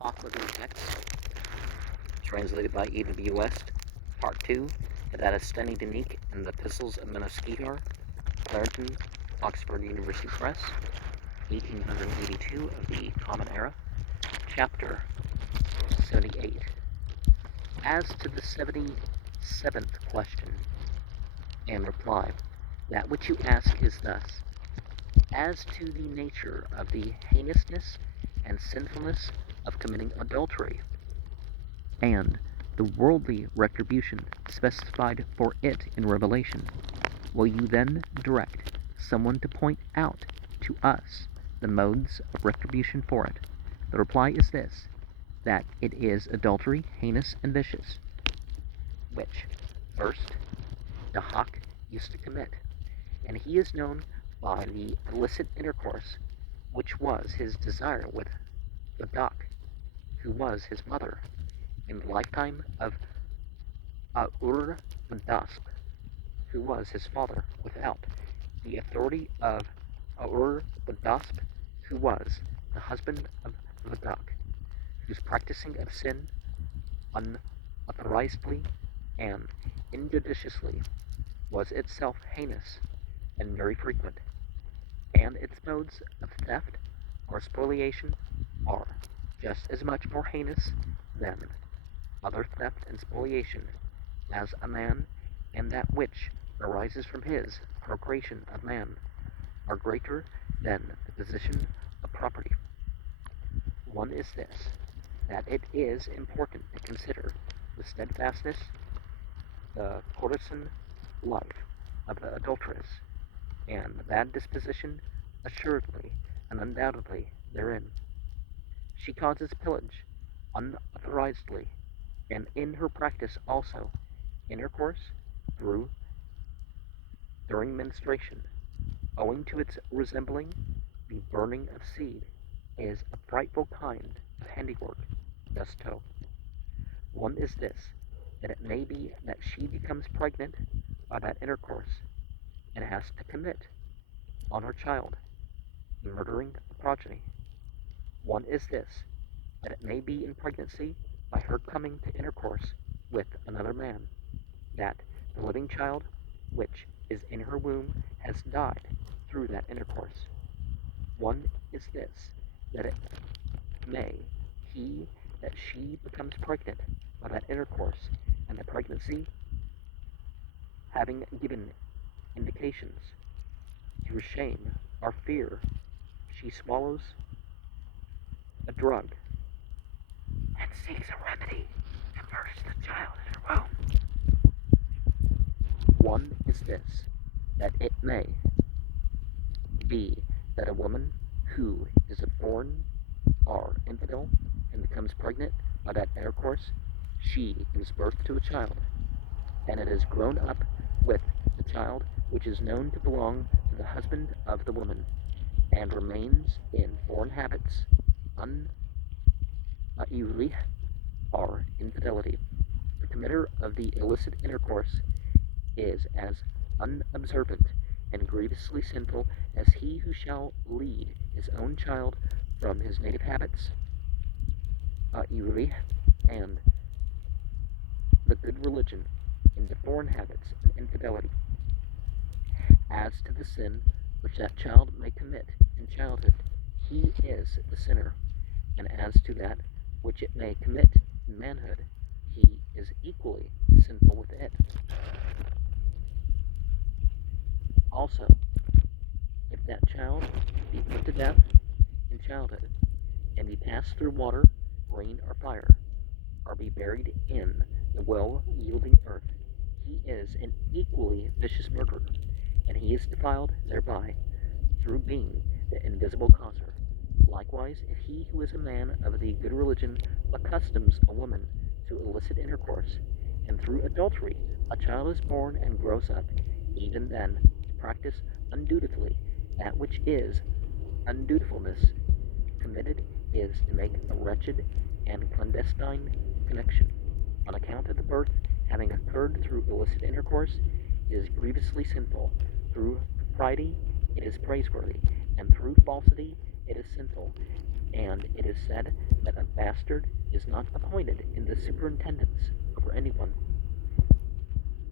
Pahlavi text, translated by E.W. West, Part 2, the Dadistani Dinik and the Epistles of Menoskihar, Clarendon, Oxford University Press, 1882 of the Common Era, Chapter 78. As to the 77th question and reply, that which you ask is thus: as to the nature of the heinousness and sinfulness of committing adultery, and the worldly retribution specified for it in Revelation, will you then direct someone to point out to us the modes of retribution for it? The reply is this: that it is adultery, heinous and vicious, which, first, Dahak used to commit, and he is known by the illicit intercourse which was his desire with Vadak, who was his mother, in the lifetime of Aur Vadasp, who was his father, without the authority of Aur Vadasp, who was the husband of Vadak, whose practicing of sin unauthorizedly and injudiciously was itself heinous and very frequent, and its modes of theft or spoliation are just as much more heinous than other theft and spoliation as a man, and that which arises from his procreation of man are greater than the position of property. One is this, that it is important to consider the steadfastness, the courtesan life of the adulteress, and the bad disposition assuredly and undoubtedly therein. She causes pillage unauthorizedly, and in her practice also intercourse during menstruation, owing to its resembling the burning of seed, is a frightful kind of handiwork, gusto. One is this, that it may be that she becomes pregnant by that intercourse, and has to commit on her child, murdering the progeny. One is this, that it may be in pregnancy by her coming to intercourse with another man, that the living child which is in her womb has died through that intercourse. One is this, that it may he that she becomes pregnant by that intercourse, and the pregnancy having given indications, through shame or fear, she swallows a drug and seeks a remedy and murders the child in her womb. One is this, that it may be that a woman who is a foreign or infidel and becomes pregnant by that intercourse, she gives birth to a child, and it is grown up with the child which is known to belong to the husband of the woman, and remains in foreign habits, un'ayuri, or infidelity. The committer of the illicit intercourse is as unobservant and grievously sinful as he who shall lead his own child from his native habits, and the good religion, into foreign habits and infidelity. As to the sin which that child may commit in childhood, he is the sinner, and as to that which it may commit in manhood, he is equally sinful with it. Also, if that child be put to death in childhood, and be passed through water, rain, or fire, or be buried in the well-yielding earth, he is an equally vicious murderer, and he is defiled thereby, through being the invisible causer. Likewise, if he who is a man of the good religion accustoms a woman to illicit intercourse, and through adultery a child is born and grows up, even then to practice undutifully that which is undutifulness committed, is to make a wretched and clandestine connection. On account of the birth having occurred through illicit intercourse, it is grievously sinful. Through propriety it is praiseworthy, and through falsity it is sinful. and it is said that a bastard is not appointed in the superintendence over anyone.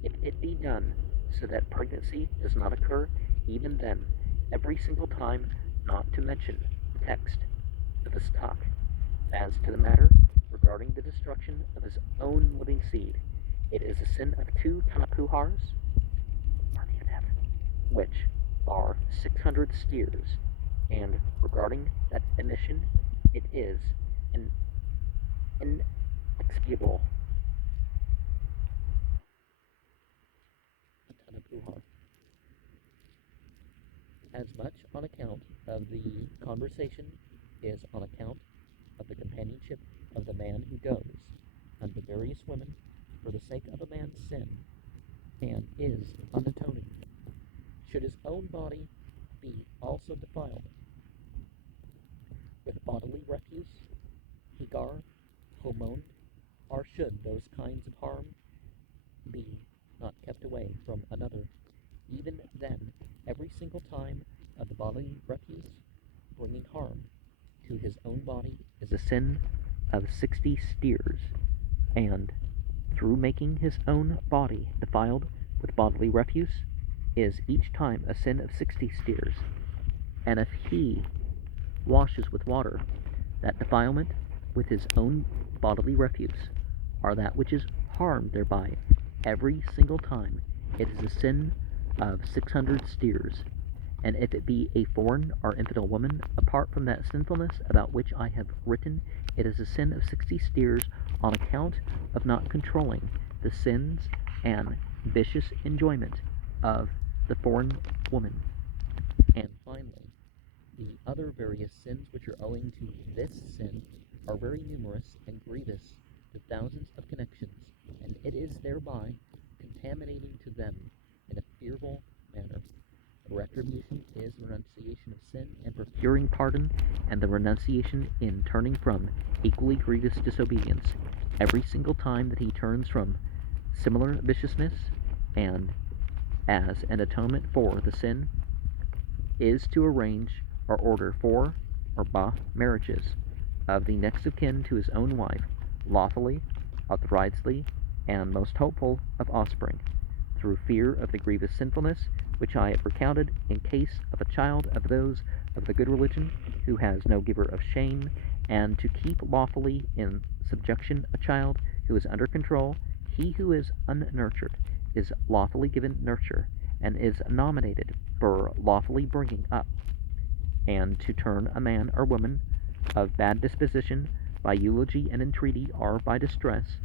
If it be done so that pregnancy does not occur, even then, every single time, not to mention the text of his talk. As to the matter regarding the destruction of his own living seed, it is a sin of 2 tanapuhars, which are 600 steers, and regarding that emission, it is an inexpiable tanapuhar. As much on account of the conversation is on account of the companionship of the man who goes unto various women for the sake of a man's sin, and is unatoning. Should his own body be also defiled with bodily refuse, higar, homon, or should those kinds of harm be not kept away from another, even then every single time of the bodily refuse bringing harm to his own body is a sin of 60 steers, and through making his own body defiled with bodily refuse is each time a sin of 60 steers. And if he washes with water, that defilement with his own bodily refuse, or that which is harmed thereby, every single time it is a sin of 600 steers. And if it be a foreign or infidel woman, apart from that sinfulness about which I have written, it is a sin of 60 steers on account of not controlling the sins and vicious enjoyment of the foreign woman. And finally, the other various sins which are owing to this sin are very numerous and grievous to thousands of connections, and it is thereby contaminating to them in a fearful manner. The retribution is renunciation of sin and procuring pardon, and the renunciation in turning from equally grievous disobedience every single time that he turns from similar viciousness, and as an atonement for the sin is to arrange or order 4 or marriages of the next of kin to his own wife, lawfully, authorizedly, and most hopeful of offspring, through fear of the grievous sinfulness which I have recounted, in case of a child of those of the good religion who has no giver of shame, and to keep lawfully in subjection a child who is under control. He who is unnurtured is lawfully given nurture, and is nominated for lawfully bringing up, and to turn a man or woman of bad disposition by eulogy and entreaty, or by distress,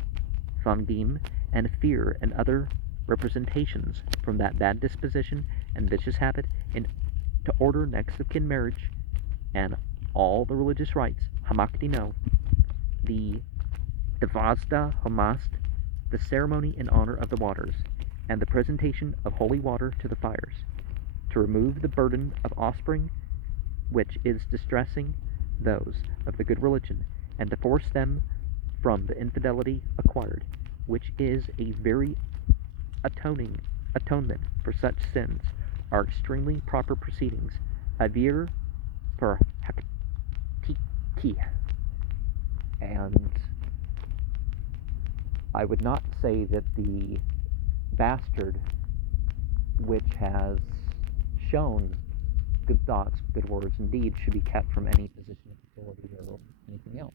fungim, and fear, and other representations from that bad disposition and vicious habit, in to order next of kin marriage, and all the religious rites, hamakdino, the devazda homast, the ceremony in honor of the waters, and the presentation of holy water to the fires, to remove the burden of offspring which is distressing those of the good religion, and to force them from the infidelity acquired, which is a very atonement for such sins, are extremely proper proceedings, avir per haktiki. And I would not say that the bastard which has shown good thoughts, good words, and deeds should be kept from any position of authority or anything else.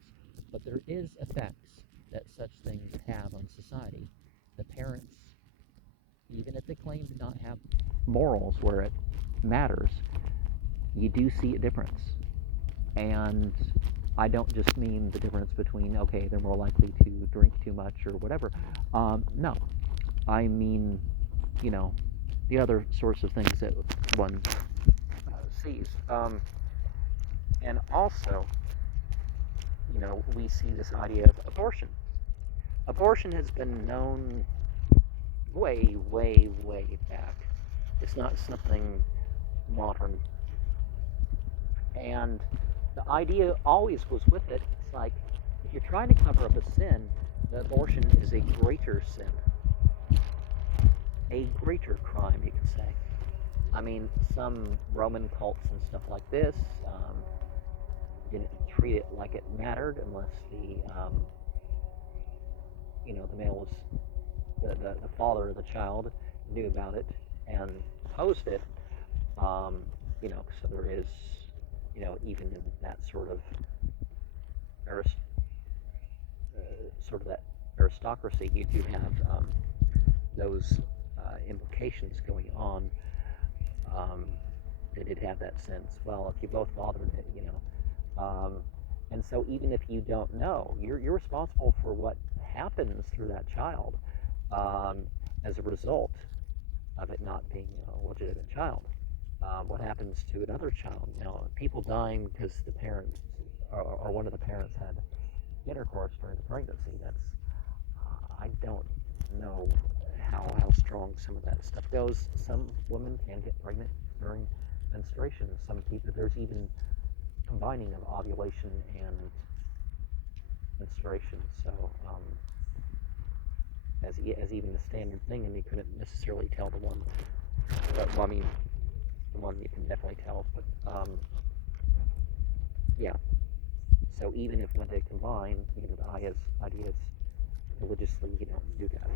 But there is effects that such things have on society. The parents, even if they claim to not have morals where it matters, you do see a difference. And I don't just mean the difference between, okay, they're more likely to drink too much or whatever. No, I mean, the other sorts of things that one sees. And also, we see this idea of abortion. Abortion has been known way, way, way back. It's not something modern. And the idea always was with it. It's like, if you're trying to cover up a sin, the abortion is a greater sin. A greater crime, you could say. I mean, some Roman cults and stuff like this, didn't treat it like it mattered unless the male was the father of the child knew about it and opposed it. So there is, even in that sort of arist- sort of that aristocracy, you do have those implications going on. They did have that sense. Well, if you both fathered it. And so even if you don't know, you're responsible for what happens through that child as a result of it not being a legitimate child. What happens to another child? Now, people dying because the parents or one of the parents had intercourse during the pregnancy. I don't know how strong some of that stuff goes. Some women can get pregnant during menstruation. Some people, there's even combining of ovulation and menstruation. So, as even the standard thing, and you couldn't necessarily tell the one. But, well, I mean, the one you can definitely tell. But yeah. So even if when they combine, the ideas religiously, you don't do that.